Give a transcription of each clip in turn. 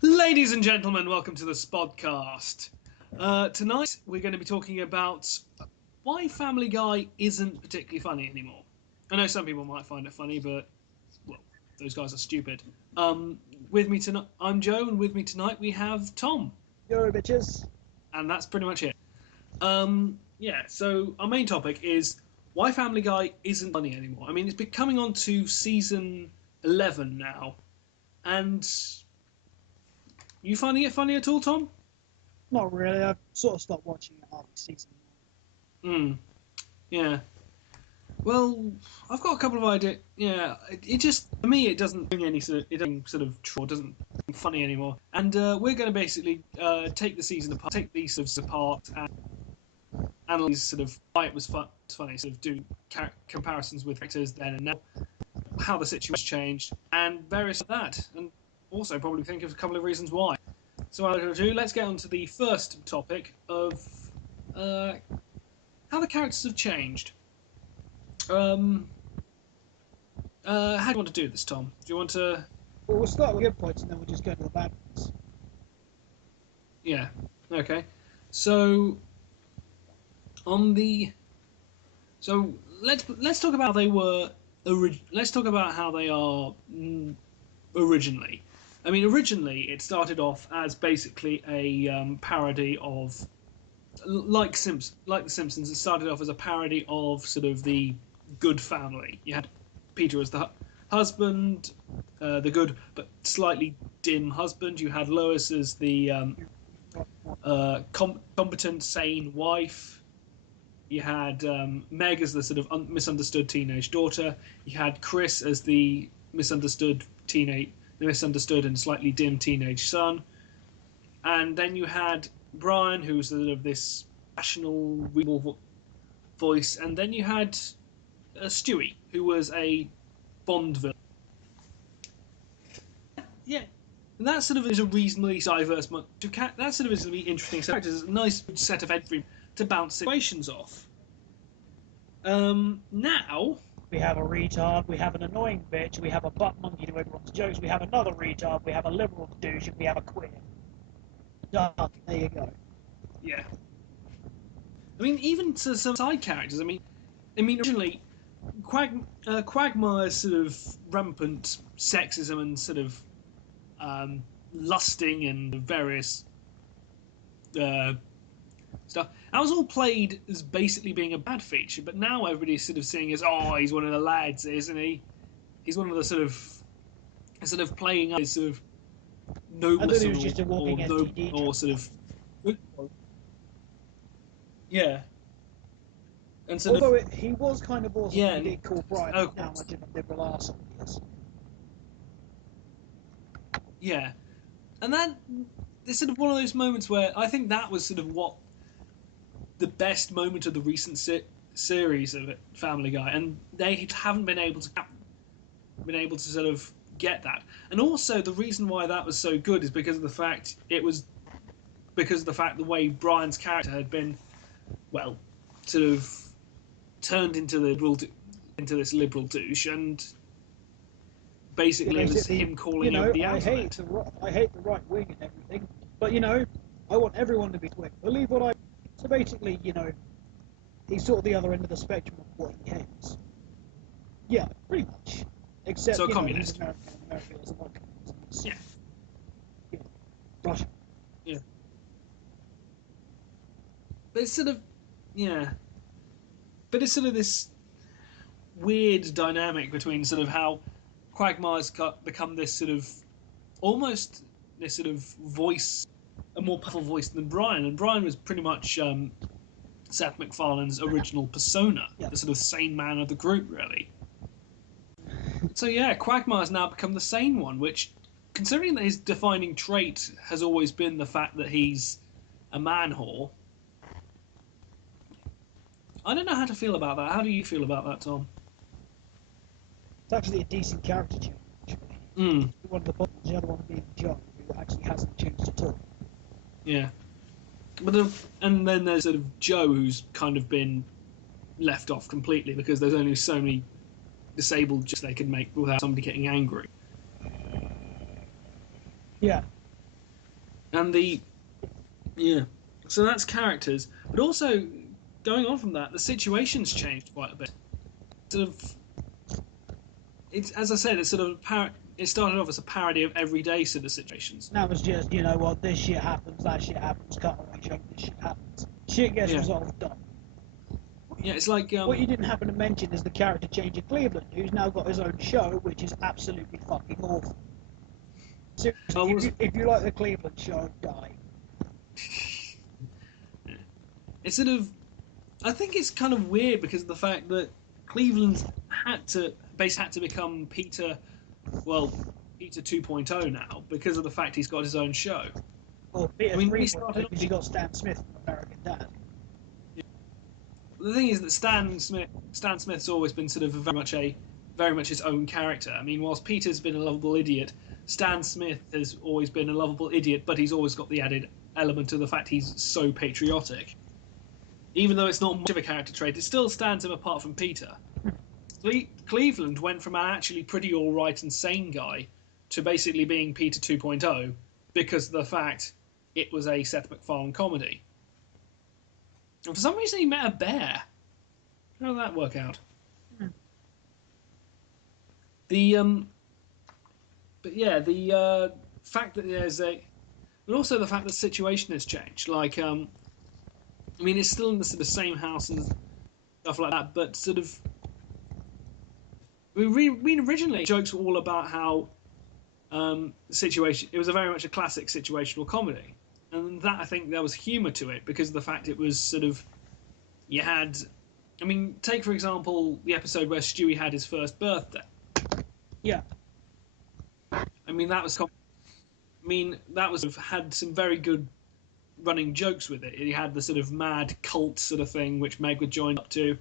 Ladies and gentlemen, welcome to the Spodcast. Tonight we're going to be talking about why Family Guy isn't particularly funny anymore. I know some people might find it funny, but, well, those guys are stupid. With me tonight, I'm Joe, and with me tonight we have Tom. Yo, bitches. And that's pretty much it. So our main topic is why Family Guy isn't funny anymore. I mean, it's been coming on to season 11 now, and you finding it funny at all, Tom? Not really. I've sort of stopped watching it after season Yeah. Well, I've got a couple of ideas. Yeah, it just for me it doesn't bring any sort of doesn't funny anymore. And we're going to basically take the season apart, take these sort of apart, and analyze sort of why it was funny. Sort of do comparisons with characters then and now, how the situation changed, and various of that, and also probably think of a couple of reasons why. So without further ado, let's get on to the first topic of how the characters have changed. How do you want to do this, Tom? Do you want to? Well, we'll start with good points and then we'll just go to the bad points. Yeah. Okay. So let's talk about how they were. Let's talk about how they are originally. I mean, originally it started off as basically a parody of, like The Simpsons. It started off as a parody of sort of the good family. You had Peter as the husband, the good but slightly dim husband. You had Lois as the competent, sane wife. You had Meg as the sort of misunderstood teenage daughter. You had Chris as the misunderstood and slightly dim teenage son. And then you had Brian, who was sort of this rational, reasonable voice. And then you had Stewie, who was a Bond villain. Yeah, and that sort of is a reasonably diverse. That sort of is going to be interesting. So it's a nice set of every to bounce situations off. Now We have a retard, we have an annoying bitch, we have a butt monkey to everyone's jokes, we have another retard, we have a liberal douche, and we have a queer. Done. There you go. Yeah. I mean, even to some side characters. I mean, originally, Quagmire's sort of rampant sexism and sort of lusting and various stuff. That was all played as basically being a bad feature, but now everybody's sort of seeing as, oh, he's one of the lads, isn't he? He's one of the sort of playing up his sort of noblesse or sort of yeah. And sort Although of he was kind of awesome when he did call Brian now much of a liberal arsehole he is. Yeah. And that is sort of one of those moments where I think that was sort of what the best moment of the recent series of it, Family Guy, and they haven't been able to sort of get that. And also the reason why that was so good is because of the fact the way Brian's character had been, well, sort of turned into this liberal douche, and basically it was him calling everybody out. I hate the right wing and everything, but I want everyone to be quick. Believe what I. So basically, he's sort of the other end of the spectrum of what he hates. Yeah, pretty much. Except, so communist. He's American doesn't like communism. Yeah. Russia. Yeah. But it's sort of, yeah. But it's sort of this weird dynamic between sort of how Quagmire's become this sort of almost this sort of voice, a more powerful voice than Brian, and Brian was pretty much Seth MacFarlane's original persona, the sort of sane man of the group, really. So yeah, Quagmire's now become the sane one, which, considering that his defining trait has always been the fact that he's a man whore, I don't know how to feel about that. How do you feel about that, Tom? It's actually a decent character change. Mm. One of the problems, the other one being John, who actually hasn't changed at all. Yeah. And then there's sort of Joe, who's kind of been left off completely because there's only so many disabled jokes they can make without somebody getting angry. Yeah. And yeah, so that's characters, but also going on from that, the situation's changed quite a bit. Sort of, it's as I said, it's sort of it started off as a parody of everyday sort of situations. That was just, you know what, this shit happens, that shit happens, cut away joke, this shit happens. Shit gets resolved, done. Yeah, it's like what you didn't happen to mention is the character change in Cleveland, who's now got his own show, which is absolutely fucking awful. Seriously, if you like the Cleveland show, die. It's sort of, I think it's kind of weird because of the fact that Cleveland had to become Peter 2.0 now because of the fact he's got his own show. Or Peter 3.0 because you got Stan Smith from American Dad. Yeah. The thing is that Stan Smith's always been sort of very much his own character. I mean, whilst Peter's been a lovable idiot, Stan Smith has always been a lovable idiot, but he's always got the added element of the fact he's so patriotic. Even though it's not much of a character trait, it still stands him apart from Peter. Cleveland went from an actually pretty alright and sane guy to basically being Peter 2.0 because of the fact it was a Seth MacFarlane comedy. And for some reason he met a bear. How did that work out? The fact that but also the fact that the situation has changed. Like, I mean, it's still in the sort of same house and stuff like that, but sort of. Originally, jokes were all about how situation. It was very much a classic situational comedy, and that I think there was humour to it because of the fact it was sort of. You had, I mean, take for example the episode where Stewie had his first birthday. Yeah. I mean that was. Had some very good running jokes with it. He had the sort of mad cult sort of thing which Meg would join up to.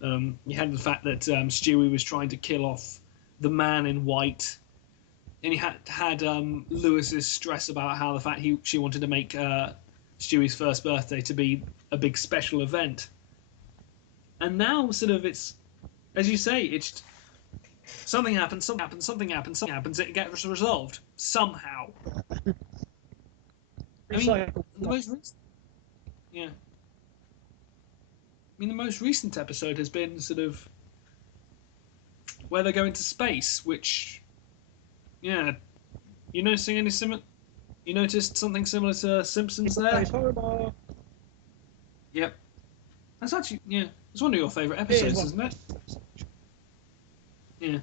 You had the fact that Stewie was trying to kill off the man in white, and he had Lewis's stress about how the fact she wanted to make Stewie's first birthday to be a big special event. And now, sort of, it's as you say, it's something happens, it gets resolved somehow. I mean, the most recent episode has been sort of where they're going to space, which, yeah, you noticing any similar? You noticed something similar to Simpsons there? Yep. That's actually, it's one of your favourite episodes, isn't it? Yeah.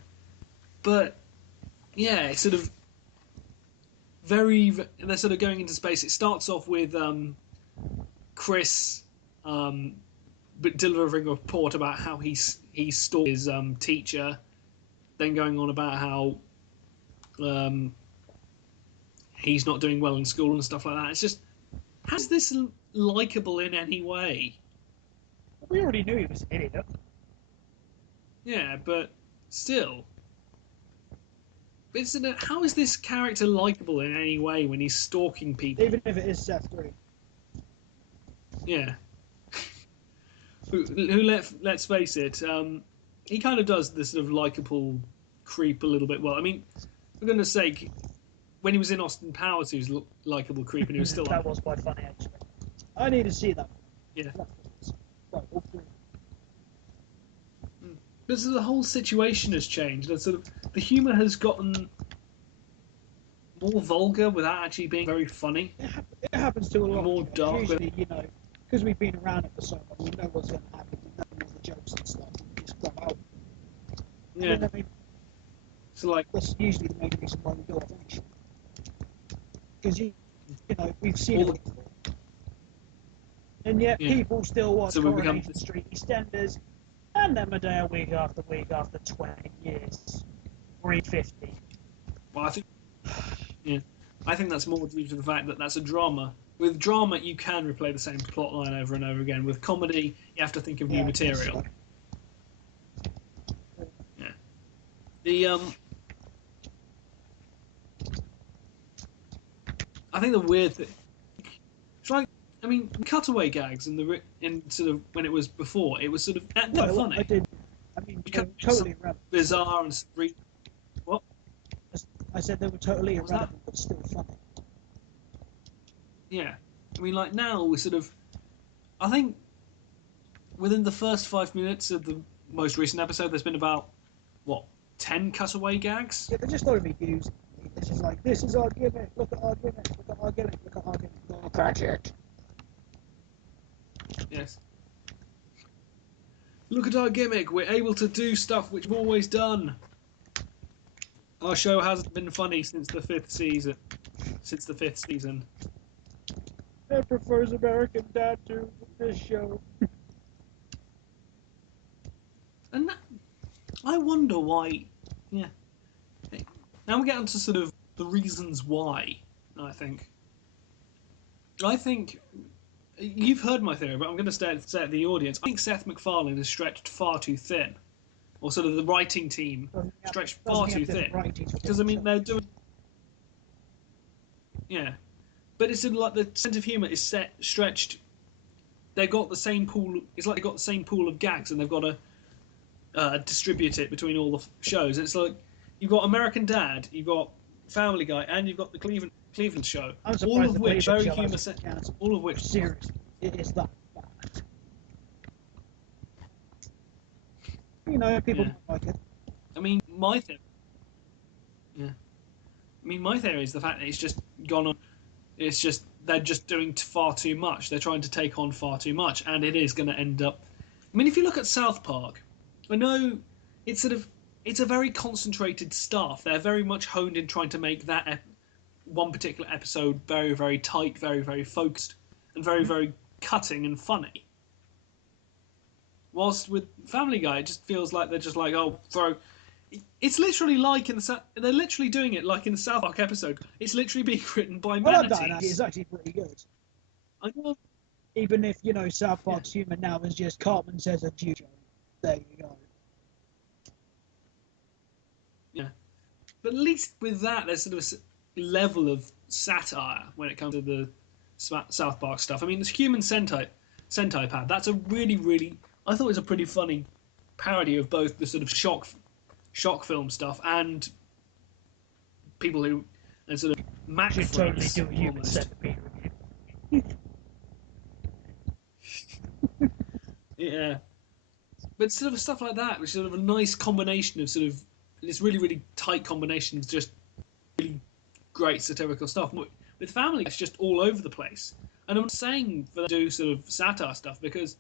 But, yeah, it's sort of they're sort of going into space. It starts off with Chris delivering a report about how he stalked his teacher, then going on about how he's not doing well in school and stuff like that. It's just, how's this likeable in any way? We already knew he was an idiot. Yeah, but still. How is this character likeable in any way when he's stalking people? Even if it is Seth Green. Yeah. Let's face it, he kind of does this sort of likeable creep a little bit well. I mean, for goodness sake, when he was in Austin Powers, he was a likeable creep, and he was still. That was quite funny, actually. I need to see that. Yeah. But so the whole situation has changed, and sort of the humour has gotten more vulgar without actually being very funny. It happens to a lot. More dark. Usually, because we've been around it for so long, we know what's going to happen. We know all the jokes and stuff. We just go out. Yeah. I mean, so like that's usually the main reason why we go off action. Because we've seen it before. And yet people still watch Coronation Street EastEnders and Emmerdale week after 20 years. 350. Well, I think that's more due to the fact that that's a drama. With drama, you can replay the same plot line over and over again. With comedy, you have to think of new material. So. Yeah. The I think the weird thing. It's like, I mean, cutaway gags in sort of when it was before, it was sort of funny. Totally irrelevant. Bizarre and what? I said they were totally irrelevant, but still funny. yeah. I mean, like now we're sort of. I think within the first 5 minutes of the most recent episode, there's been about what 10 cutaway gags. Yeah, they just thought it'd be used. This is like, this is our gimmick. Look at our gimmick. Look at our gimmick. Look at our gimmick. Look at it. Yes. Look at our gimmick. We're able to do stuff which we've always done. Our show hasn't been funny since the fifth season. It prefers American Dad to this show. And I wonder why. Yeah. Now we get on to sort of the reasons why. I think you've heard my theory, but I'm going to say it to the audience. I think Seth MacFarlane is stretched far too thin, or sort of the writing team stretched far too thin. Because I mean, they're doing. Yeah, but it's sort of like the sense of humour is stretched. They've got the same pool. It's like they've got the same pool of gags, and they've got to distribute it between all the shows. It's like you've got American Dad, you've got Family Guy, and you've got the Cleveland show. All of which very humour. All of which seriously, it is that bad. You know, people don't like it. I mean, my theory. Yeah. I mean, my theory is the fact that it's just gone on. It's just they're just doing far too much. They're trying to take on far too much, and it is going to end up. I mean, if you look at South Park, I know it's sort of it's a very concentrated staff. They're very much honed in trying to make that one particular episode very, very tight, very, very focused, and very, very cutting and funny. Whilst with Family Guy, it just feels like they're just like, oh, throw. It's literally like they're literally doing it like in the South Park episode. It's literally being written by manatees. Well, that is actually pretty good. I know. Even if, South Park's humour now is just Cartman says a Jew joke. There you go. Yeah. But at least with that, there's sort of a level of satire when it comes to the South Park stuff. I mean, this Human Sentai Pad, that's a really, really... I thought it was a pretty funny parody of both the sort of shock film stuff and people who... and sort of Mac should totally do a Human Centipede review. Yeah. But sort of stuff like that, which is sort of a nice combination of sort of... this really, really tight combination of just really great satirical stuff. With Family, it's just all over the place. And I'm saying for them to do sort of satire stuff because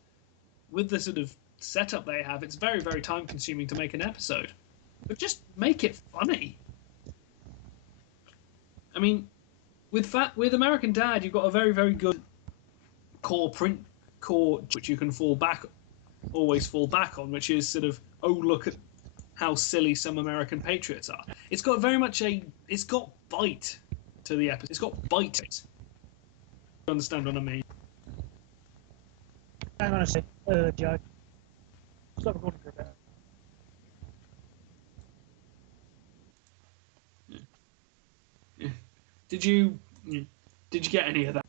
with the sort of setup they have, it's very, very time consuming to make an episode. But just make it funny. I mean, with American Dad, you've got a very, very good core which you can always fall back on, which is sort of, oh, look at how silly some American patriots are. It's got very much it's got bite to the episode. It's got bite to it. You understand what I mean? Hang on a sec, Joe. Stop recording for a bit. Yeah. Did you get any of that?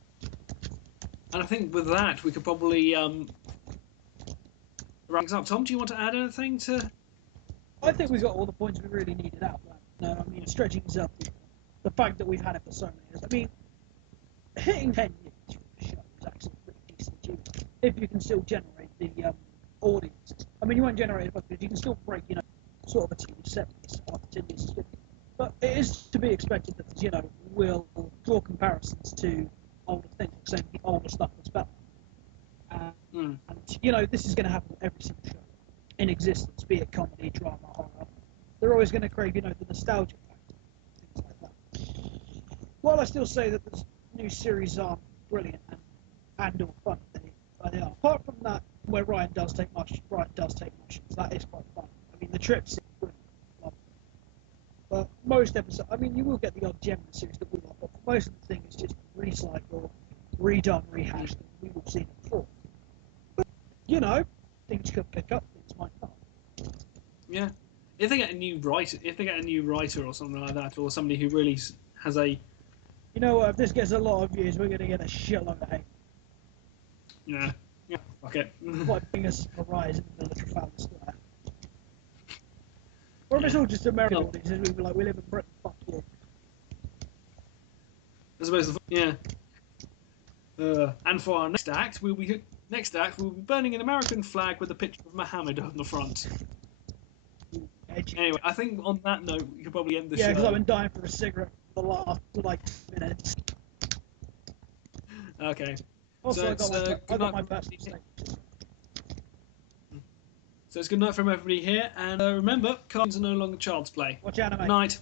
And I think with that we could probably wrap things up. Tom, do you want to add anything to? I think we've got all the points we really needed out. No, I mean, stretching yourself, the fact that we've had it for so many years. I mean, hitting 10 years for the show is actually pretty decent achievement. If you can still generate the audiences. I mean, you won't generate it, but you can still break, sort of a team of 70s after 10 years. But it is to be expected that, we'll draw comparisons to older things, saying the older stuff was better. And, this is going to happen with every single show in existence, be it comedy, drama, horror. They're always going to crave, the nostalgia factor, things like that. While I still say that the new series are brilliant and all fun, they are. Apart from that, where Ryan does take mushrooms, that is quite fun. I mean, the trips is brilliant. But most episodes, I mean, you will get the odd gem in the series that we love, but for most of the thing, it's just recycled, redone, rehashed, and we've all seen it before. But, things could pick up, things might not. Yeah. If they get a new writer or something like that, or somebody who really has a... You know what, if this gets a lot of views, we're going to get a shitload of hate. Yeah. Yeah, fuck it. Like being a rise in the middle of Trafalgar Square. Or if it's all just American audiences, we'd be like, we live in Britain, fuck you. I suppose, yeah. And for our next act, we'll be burning an American flag with a picture of Muhammad on the front. Edgy. Anyway, I think on that note, we could probably end the Yeah, because show. I've been dying for a cigarette for the last, like, minutes. Okay. Also, So I got my best mistake. So it's good night from everybody here, and remember, cartoons are no longer child's play. Watch anime. Good night.